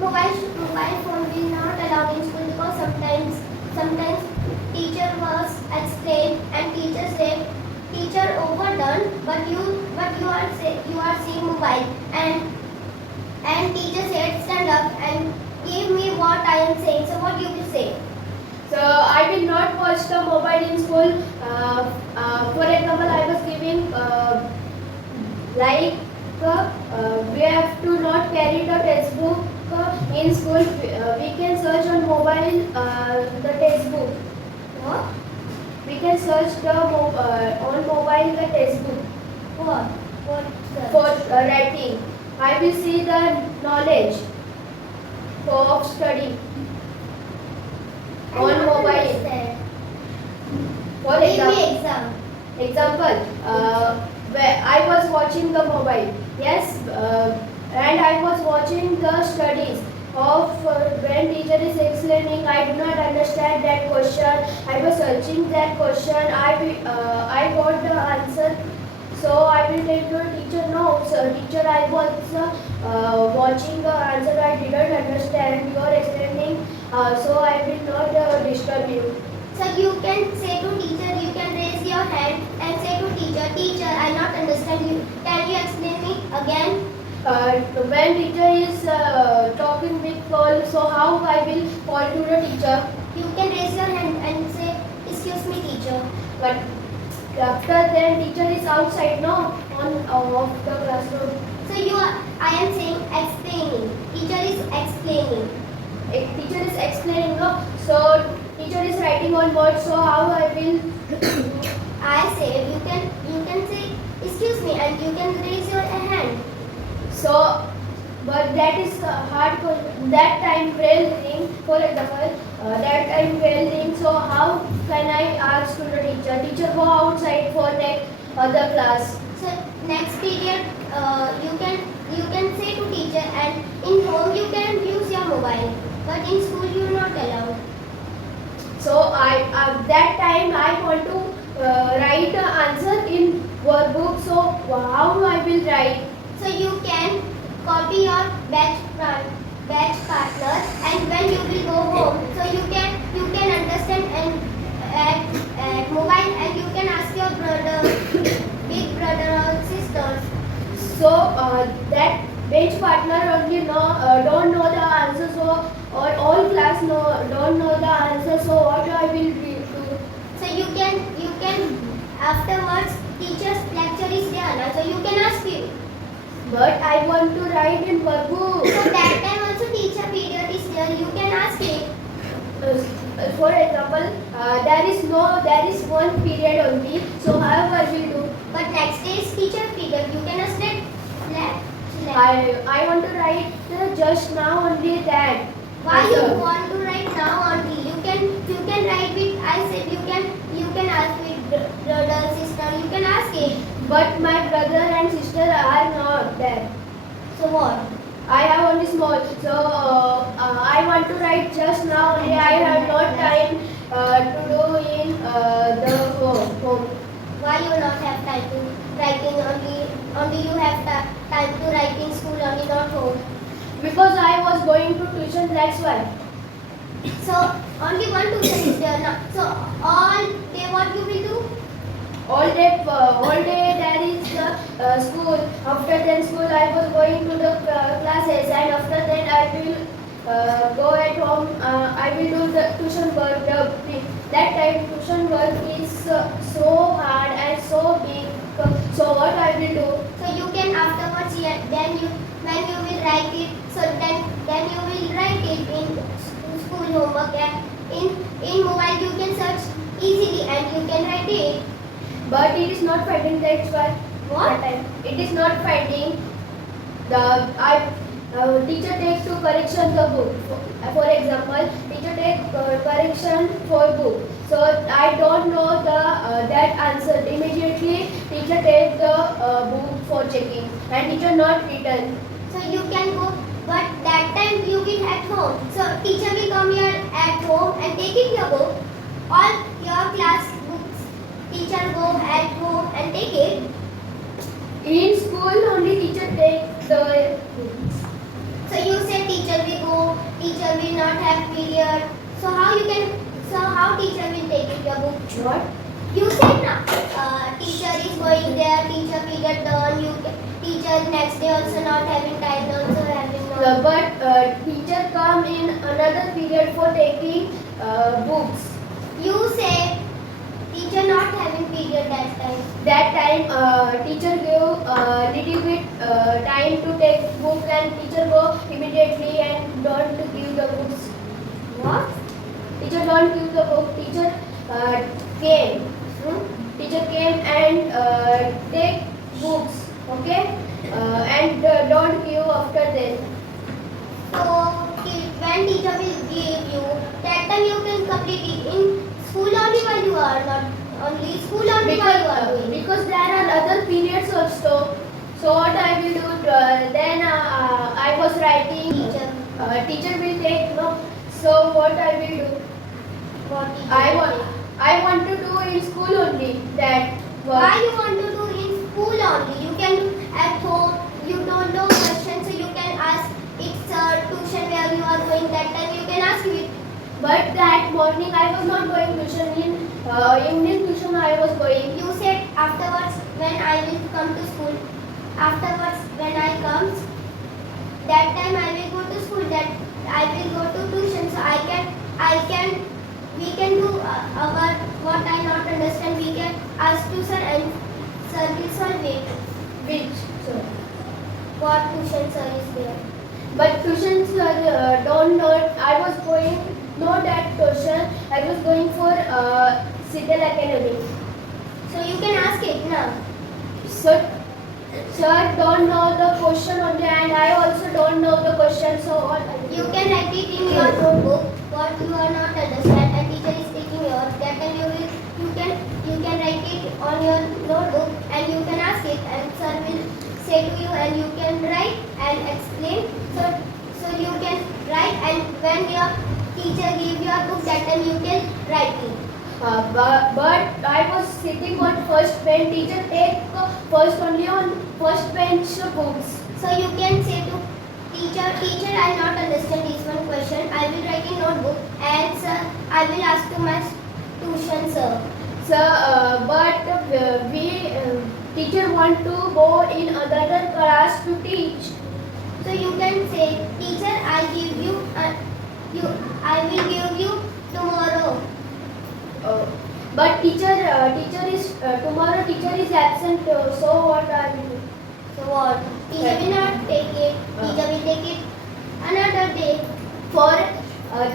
Mobile phone will not allow in school because sometimes teacher was explain and teacher said teacher overdone, but you are seeing mobile and teacher said stand up and give me what I am saying. So what you will say? So I will not watch the mobile in school. For example, I was giving like we have to not carry the textbook in school. We can search on mobile the textbook. What? We can search the on mobile the textbook What? What? for writing. I will see the knowledge of study I on don't mobile. understand. For Give me example, where I was watching the mobile, yes, and I was watching the studies of when teacher is explaining. I do not understand that question. I was searching that question. I got the answer. So I will tell to teacher, no, sir, teacher, I was watching the answer. I didn't understand. You are explaining, so I will not disturb you. So you can say to teacher, you can raise your hand and say to teacher, I not understand you. Can you explain me again? When teacher is talking with call, so how I will call to the teacher? You can raise your hand and say, excuse me teacher. But after then teacher is outside, no, on of the classroom. So I am saying explaining. Teacher is explaining. Teacher is explaining, no. So teacher is writing on board. So how I will? I say you can say excuse me and you can raise your hand. So, but that is hard for that time bell ring. For example, that time bell ring. So how can I ask to the teacher? Teacher go outside for the other class. So next period you can say to teacher and in home you can use your mobile, but in school you are not allowed. So I that time I want to write the answer in workbook. So how I will write? So you can copy your batch partner and when you will go home, so you can understand and at mobile and you can ask your brother, big brother or sisters. So that bench partner only don't know the answer. So or all class don't know the answer. So what I will do? So you can afterwards teacher's lecture is there now, so you can ask him. But I want to write in workbook. So that time also teacher period is there, you can ask him. For example, there is one period only. So how I will do? But next day is teacher period, you can ask that. I want to write just now only that. Why answer. you want to write now only? You can write with, I said you can ask with brother, sister, you can ask it. But my brother and sister are not there. So what? I have only small. So I want to write just now only. I have not time to do in the home. Why you not have time to writing only you have time to write in school only not home? Because I was going to tuition, that's why. So only one tuition is there now. So all day what you will do? All day there is school. After then school I was going to the classes, and after that I will go at home. I will do the tuition work. That time tuition work is so hard and so big. So what I will do? So you can afterwards then you when you will write it. So then you will write it in school homework and in mobile you can search easily and you can write it. But it is not finding, that's why. What? It is not finding. Teacher takes to correction the book. For example, teacher takes correction for book. So I don't know the that answer. Immediately teacher takes the book for checking and teacher not written. So you can go, but that time you will at home. So teacher will come here at home and taking your book. All your class books, teacher go at home and take it. In school only teacher takes the books. So you say teacher will go not have period. So how you can? So how teacher will take it your book? What? You said na. Teacher is going there. Teacher period done. Teacher next day also not having time. Also having not. But teacher come in another period for taking books. You say teacher not having period that time. That time teacher give little bit time to take book and teacher go immediately and don't give the books. What? Teacher don't give the book. Teacher came. Teacher came and take books. Okay. And don't give after that. So when teacher will give you, that time you can complete it in school only while you are not only school only while you are doing. Because there are other periods also. So what I will do then I was writing. Teacher. Teacher will take no. So what I will do? What teacher I will want take? I want to do in school only that work. Why you want to do in school only? You can do at home. You don't know questions, so you can ask. It's a tuition where you are going. That time you can ask it. But that morning I was not going tuition. In evening tuition I was going. You said afterwards when I will come to school. Afterwards when I comes, that time I will go to school. That I will go to tuition. So we can do our what I not understand. We can ask to sir and sir will solve it. Which? So, What tuition sir is there? but tuitions don't know. I was going not that tuition. I was going for Citadel Academy. So you can ask it now. So, sir don't know the question only, and I also don't know the question. So what? You can write it in your notebook what you are not understand and teacher is taking yours. That time you can write it on your notebook and you can ask it and sir will say to you and you can write and explain. So you can write and when your teacher give your book that time you can write it. But I was sitting on first bench. Teacher take first only on first bench books. So you can say to teacher I not understand this one question. I will write in notebook and sir I will ask to my tuition sir. So, but we teacher want to go in another class to teach. So you can say, teacher, I give you, I will give you tomorrow. But teacher is tomorrow. Teacher is absent. So what I will do? So what? Teacher will not take it. Teacher will take it another day. For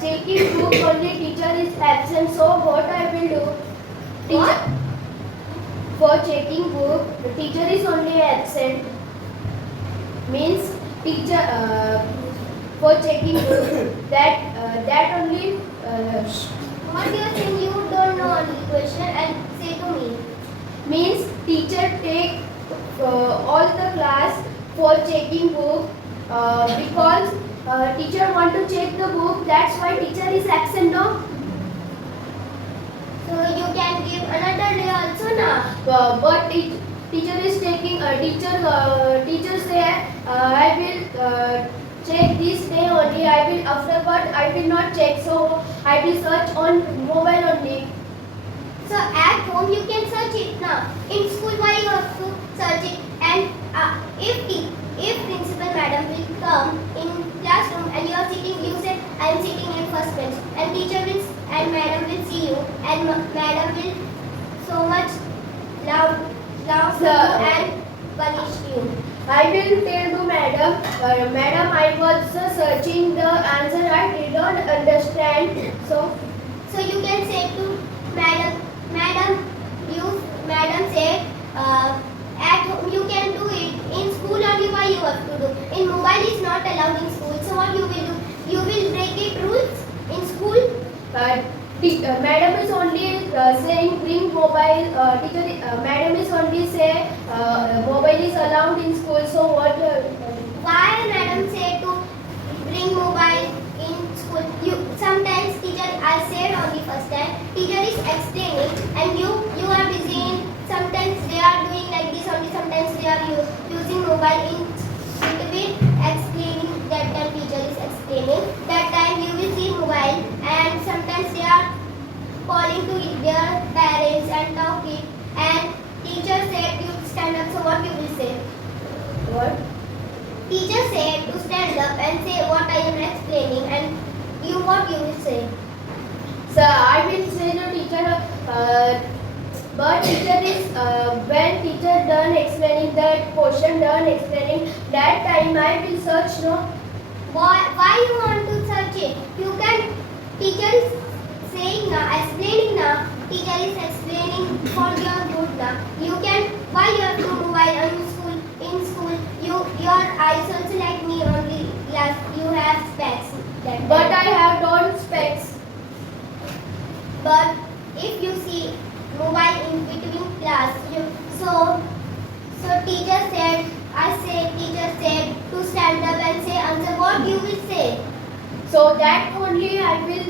checking book only teacher is absent. So what I will do? Teacher. What? For checking book, the teacher is only absent. Means teacher for checking book that only. What you are saying? You don't know only question and say to me. Means teacher take all the class for checking book because teacher want to check the book. That's why teacher is absent. No. So you can give another day also now. But teacher is taking teacher say I will check this day only. I will afterward I will not check. So I will search on mobile only. So at home you can search it now. In school why you have to search it and if principal madam will come in classroom and you are sitting, you say I am sitting in first bench and teacher will and madam will see you and madam will so much loud to you and punish you. I will tell to madam, madam I was searching the answer. I did not understand. So you can say to madam say at home you can do it. In school only why you have to do. In mobile is not allowed in school. So what you will do? You will break it rules in school. Madam is only saying bring mobile. Madam is only say mobile is allowed in school. So what? Why madam say to bring mobile in school? Sometimes teacher I said on the first time teacher is explaining and you are busy in. Sometimes they are doing like this only. Sometimes they are using mobile in between explaining. That time teacher is explaining. That time you will see their parents and talk it. And teacher said you stand up. So what you will say? What? Teacher said to stand up and say what I am explaining. And what you will say? So I will say to teacher, but teacher is when teacher done explaining that portion, done explaining that time I will search no. Why you want to search it? You can. Teacher is saying now, explaining now. Teacher is explaining for your good now. You can. Why you have to mobile in school? In school, your eyes also like me only. Yes, you have specs. But I have done specs. But if you see mobile in between class, so teacher said. Teacher said to stand up and say answer. What you will say? So that only I will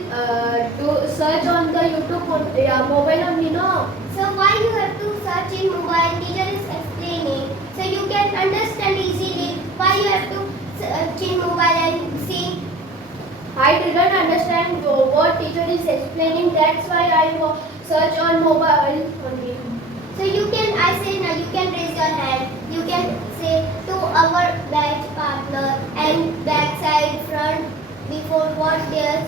do search on the YouTube on mobile only no. So why you have to search in mobile? Teacher is explaining, so you can understand easily. Why you have to search in mobile and see? I didn't understand what teacher is explaining. That's why I search on mobile only. So you can. I say now you can raise your hand. You can say to our batch partner and back side, front, before what there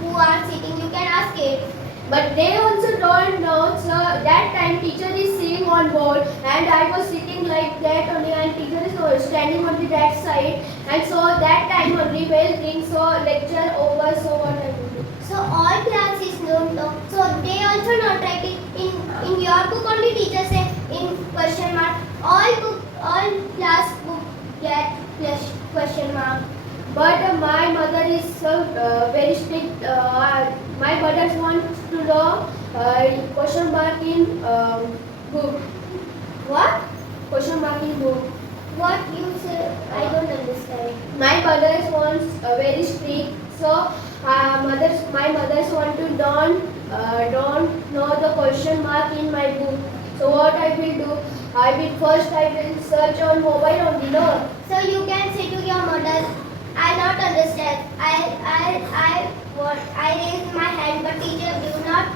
who are sitting. You can ask it. But they also don't know. So that time teacher is sitting on board and I was sitting like that only and teacher is standing on the that side. And so that time only bell rings. So lecture over. So what I will do? So all classes don't know. So they also not write it in your book only. Teacher say in question mark. All class book get plus question mark. But my mother is very strict. My mother wants to know question mark in book. What? Question mark in book. What you say? I don't understand. My mother wants very strict. So my mothers want to don't know the question mark in my book. So what I will do? I will search on mobile only. No. So you can say to your mother, I not understand. I raise my hand, but teacher do not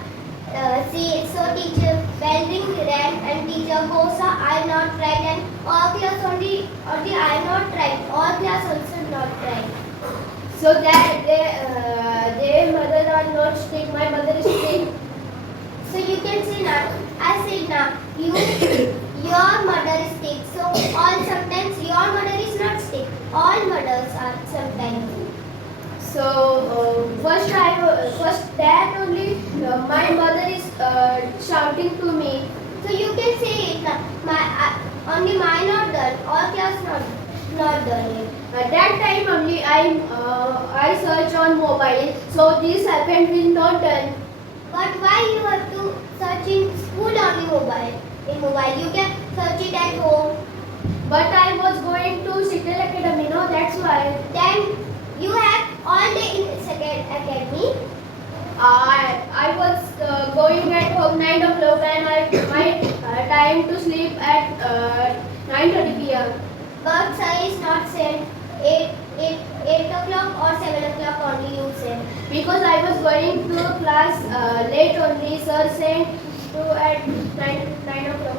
see it. So teacher bell ring rang and teacher goes, I not right and all class only I not right. All class also not right. So that their mother are not strict. My mother is strict. So you can say now. I said now. Your mother is strict. So all sometimes your mother is not strict. All mothers are sometimes. So first that only my mother is shouting to me. So you can say it now. Only mine not done. All class not done yet. At that time only I search on mobile. So this happened will not done. But why you have to search in school only mobile? In mobile you can search it at home. But I was going to Citadel Academy, no, that's why. Then you have all day in second academy. I was going at home 9 o'clock and my time to sleep at 9:30 p.m. But sir is not sent 8 o'clock or 7 o'clock only you send. Because I was going to class late only, sir sent to at 9 o'clock.